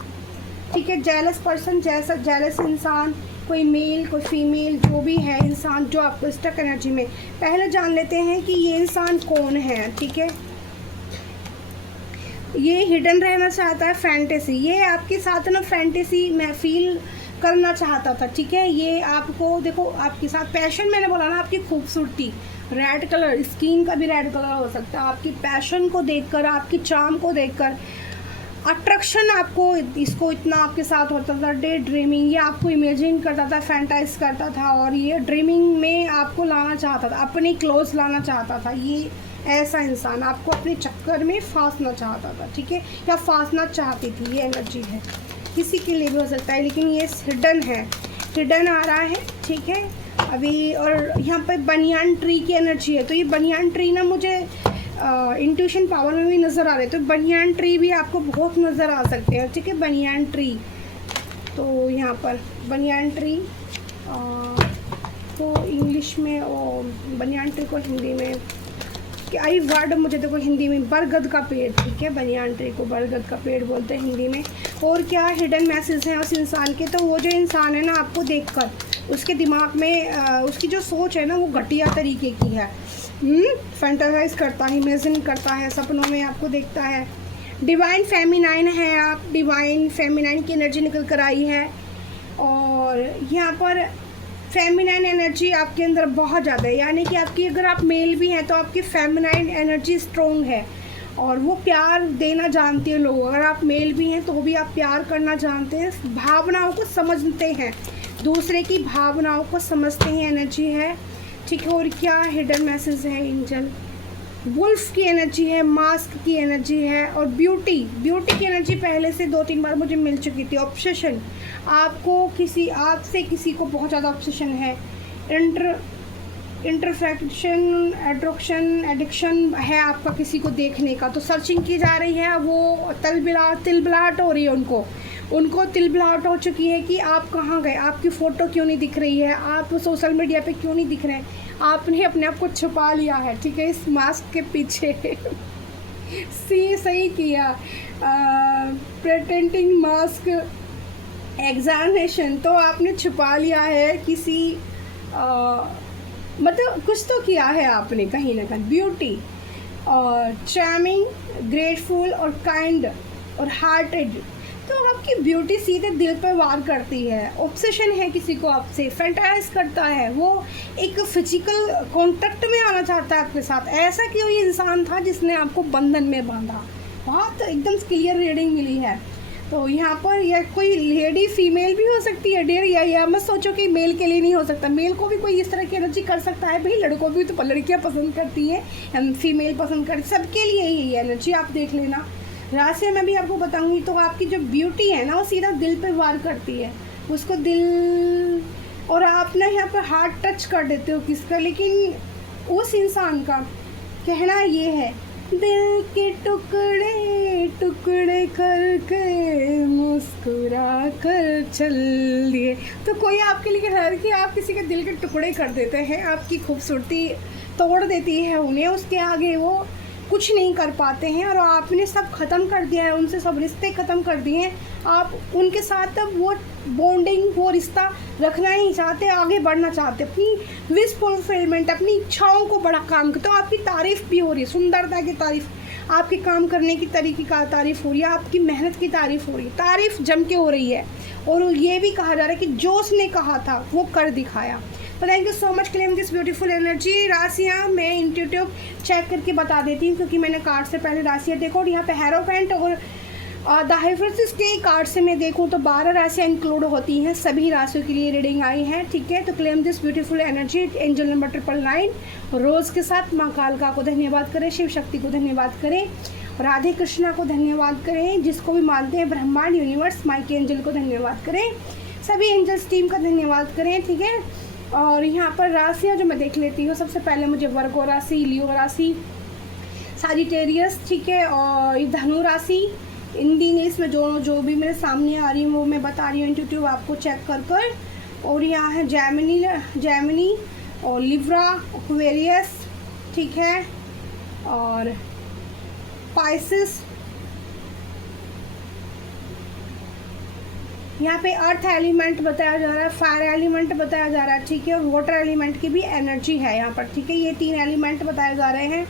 ठीक है। जेलस पर्सन, जैसा जेलस इंसान, कोई मेल कोई फीमेल, जो भी है इंसान जो आपको स्टक एनर्जी में, पहले जान लेते हैं कि ये इंसान कौन है, ठीक है। ये हिडन रहना चाहता है, फैंटेसी, ये आपके साथ ना फैंटेसी में फील करना चाहता था, ठीक है। ये आपको देखो, आपके साथ पैशन, मैंने बोला ना, आपकी खूबसूरती, रेड कलर, स्किन का भी रेड कलर हो सकता है, आपकी पैशन को देखकर, आपकी चार्म को देखकर अट्रैक्शन आपको इसको इतना आपके साथ होता था। डे ड्रीमिंग, ये आपको इमेजिन करता था, फैंटाइज करता था, और ये ड्रीमिंग में आपको लाना चाहता था, अपने क्लोज लाना चाहता था। ये ऐसा इंसान आपको अपने चक्कर में फांसना चाहता था, ठीक है, या फांसना चाहती थी, ये एनर्जी है। किसी के लिए भी हो सकता है, लेकिन ये हिडन है, हिडन आ रहा है, ठीक है अभी। और यहाँ पे बनियान ट्री की एनर्जी है। तो ये बनियान ट्री ना मुझे इंट्यूशन पावर में भी नज़र आ रहे हैं। तो बनियान ट्री भी आपको बहुत नज़र आ सकते हैं, ठीक है, बनियान ट्री। तो यहाँ पर बनियान ट्री तो इंग्लिश में, बनियान ट्री को हिंदी में आई वर्ड मुझे देखो, हिंदी में बरगद का पेड़, ठीक है, बनियान ट्री को बरगद का पेड़ बोलते हैं हिंदी में। और क्या हिडन मैसेज हैं उस इंसान के, तो वो जो इंसान है ना, आपको देखकर उसके दिमाग में उसकी जो सोच है ना, वो घटिया तरीके की है, फैंटासाइज करता है, इमेजिन करता है, सपनों में आपको देखता है। डिवाइन फेमिनाइन है आप, डिवाइन फेमिनाइन की एनर्जी निकल कर आई है। और यहाँ पर फेमिनाइन एनर्जी आपके अंदर बहुत ज़्यादा है, यानी कि आपकी, अगर आप मेल भी हैं तो आपकी फेमिनाइन एनर्जी स्ट्रॉन्ग है, और वो प्यार देना जानती है लोग। अगर आप मेल भी हैं तो भी आप प्यार करना जानते हैं, भावनाओं को समझते हैं, दूसरे की भावनाओं को समझते हैं, एनर्जी है, ठीक है। और क्या हिडन मैसेज है, एंजल वुल्फ की एनर्जी है, मास्क की एनर्जी है, और ब्यूटी की एनर्जी पहले से 2-3 बार मुझे मिल चुकी थी। ऑब्सेशन, आपको आपसे किसी को बहुत ज़्यादा ऑब्सेशन है। इंटरफेक्शन, एडिक्शन है आपका किसी को देखने का, तो सर्चिंग की जा रही है, वो तिलबिलाहट हो रही है, उनको तिलबिलाहट हो चुकी है कि आप कहाँ गए, आपकी फ़ोटो क्यों नहीं दिख रही है, आप सोशल मीडिया पे क्यों नहीं दिख रहे हैं, आपने अपने आप को छुपा लिया है, ठीक है, इस मास्क के पीछे। सही किया, प्रिटेंडिंग मास्क एग्जामिनेशन, तो आपने छुपा लिया है किसी मतलब कुछ तो किया है आपने कहीं ना कहीं। ब्यूटी और चार्मिंग, ग्रेटफुल और काइंड और हार्टेड, तो आपकी ब्यूटी सीधे दिल पर वार करती है। ऑब्सेशन है किसी को आपसे, फैंटाइज करता है, वो एक फिजिकल कांटेक्ट में आना चाहता है आपके साथ। ऐसा कोई इंसान था जिसने आपको बंधन में बांधा, बहुत एकदम क्लियर रीडिंग मिली है। तो यहाँ पर यह कोई लेडी फीमेल भी हो सकती है डियर, या मत सोचो कि मेल के लिए नहीं हो सकता, मेल को भी कोई इस तरह की एनर्जी कर सकता है। भाई लड़कों भी तो, लड़कियाँ पसंद करती हैं, फीमेल पसंद करती, सबके लिए यही एनर्जी आप देख लेना। राशि में भी आपको बताऊंगी। तो आपकी जो ब्यूटी है ना, वो सीधा दिल पे वार करती है, उसको दिल, और आप ना यहाँ पर हार्ट टच कर देते हो किसका, लेकिन उस इंसान का कहना ये है, दिल के टुकड़े टुकड़े करके मुस्कुरा कर चल दिए। तो कोई आपके लिए कह रहा है कि आप किसी के दिल के टुकड़े कर देते हैं, आपकी खूबसूरती तोड़ देती है उन्हें, उसके आगे वो कुछ नहीं कर पाते हैं और आपने सब ख़त्म कर दिया है, उनसे सब रिश्ते ख़त्म कर दिए हैं। आप उनके साथ अब वो बॉन्डिंग, वो रिश्ता रखना नहीं चाहते, आगे बढ़ना चाहते, अपनी विश फुलफिलमेंट, अपनी इच्छाओं को बड़ा काम करते हो। आपकी तारीफ़ भी हो रही है, सुंदरता की तारीफ़, आपके काम करने की तरीके का तारीफ़ हो रही है, आपकी मेहनत की तारीफ़ हो रही है, तारीफ़ जम के हो रही है। और ये भी कहा जा रहा है कि जो उसने कहा था वो कर दिखाया। तो thank you so much claim this beautiful energy. राशियाँ मैं इंट्यूटिव चेक करके बता देती हूँ, क्योंकि मैंने कार्ड से पहले राशियाँ देखो, और यहाँ पे हेरोफेंट और द हाइफिस्टस के कार्ड से मैं देखूँ तो 12 राशियाँ इंक्लूड होती हैं, सभी राशियों के लिए रीडिंग आई हैं, ठीक है। तो claim this beautiful energy. Angel number 999 रोज़ के साथ माँ कालका को धन्यवाद करें, शिव शक्ति को धन्यवाद करें, राधे कृष्णा को धन्यवाद करें, जिसको भी मानते हैं ब्रह्मांड यूनिवर्स माइके एंजल को धन्यवाद करें, सभी एंजल्स टीम का धन्यवाद करें, ठीक है। और यहाँ पर राशियाँ जो मैं देख लेती हूँ, सबसे पहले मुझे वर्गो राशि, लियो राशि, साजिटेरियस, ठीक है, और धनु राशि, इंग्लिश में जो भी मेरे सामने आ रही है वो मैं बता रही हूँ इंट्यूटिव आपको चेक कर कर। और यहाँ है जैमिनी और लिब्रा, एक्वेरियस, ठीक है, और पाइसिस। यहाँ पे अर्थ एलिमेंट बताया जा रहा है, फायर एलिमेंट बताया जा रहा है, ठीक है, और वाटर एलिमेंट की भी एनर्जी है यहाँ पर, ठीक है। ये 3 एलिमेंट बताए जा रहे हैं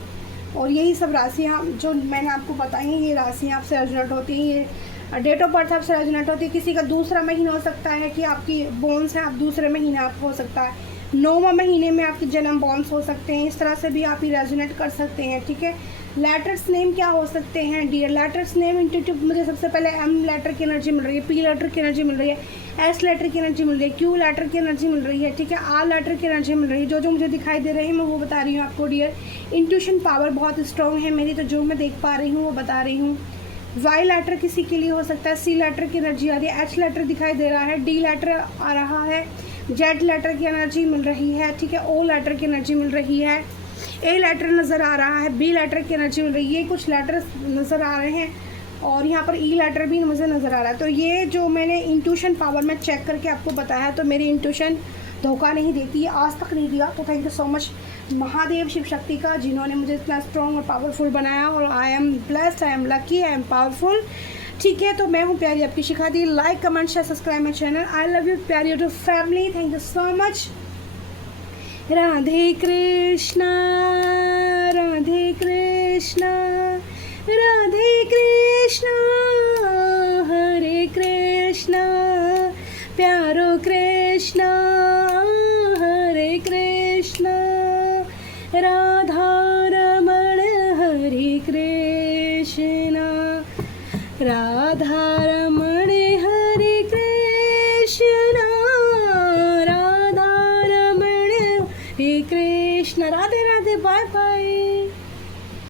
और यही सब राशियाँ जो मैंने आपको बताई हैं, ये राशियाँ आपसे रेजोनेट होती हैं, ये डेट ऑफ बर्थ आपसे रेजोनेट होती है। किसी का दूसरा महीना हो सकता है कि आपकी बोन्स हैं, आप दूसरे महीने आपको हो सकता है 9वां महीने में आपके जन्म बोन्स हो सकते हैं, इस तरह से भी आप ही रेजोनेट कर सकते हैं, ठीक है। लेटर्स नेम क्या हो सकते हैं डियर? लेटर्स नेम इंट्यूटिव मुझे सबसे पहले एम लेटर की एनर्जी मिल रही है, पी लेटर की एनर्जी मिल रही है, एस लेटर की एनर्जी मिल रही है, क्यू लेटर की एनर्जी मिल रही है, ठीक है, आर लेटर की एनर्जी मिल रही है। जो मुझे दिखाई दे रही है मैं वो बता रही हूँ आपको डियर। इंट्यूशन पावर बहुत स्ट्रॉन्ग है मेरी, तो जो मैं देख पा रही हूँ वो बता रही हूँ। वाई लेटर किसी के लिए हो सकता है, सी लेटर की एनर्जी आ रही है, एच लेटर दिखाई दे रहा है, डी लेटर आ रहा है, जेड लेटर की एनर्जी मिल रही है, ठीक है, ओ लेटर की एनर्जी मिल रही है, ए लेटर नज़र आ रहा है, बी लेटर की एनर्जी मिल रही है, ये कुछ लेटर्स नज़र आ रहे हैं और यहाँ पर ई लेटर भी मुझे नज़र आ रहा है। तो ये जो मैंने इंट्यूशन पावर में चेक करके आपको बताया है, तो मेरी इंट्यूशन धोखा नहीं देती है, आज तक नहीं दिया। तो thank you so much Mahadev Shiv Shakti का, जिन्होंने मुझे इतना स्ट्रॉन्ग और पावरफुल बनाया। और I am blessed, I am lucky, I am powerful, ठीक है। तो मैं हूँ प्यारी आपकी शिखा दी। Like comment share subscribe my channel. I love you प्यारी YouTube family, thank you so much. Radhe Krishna Radhe Krishna Radhe Krishna, Hare Krishna प्यारो कृष्णा, हरे कृष्णा राधा रमण, हरे कृष्णा राधा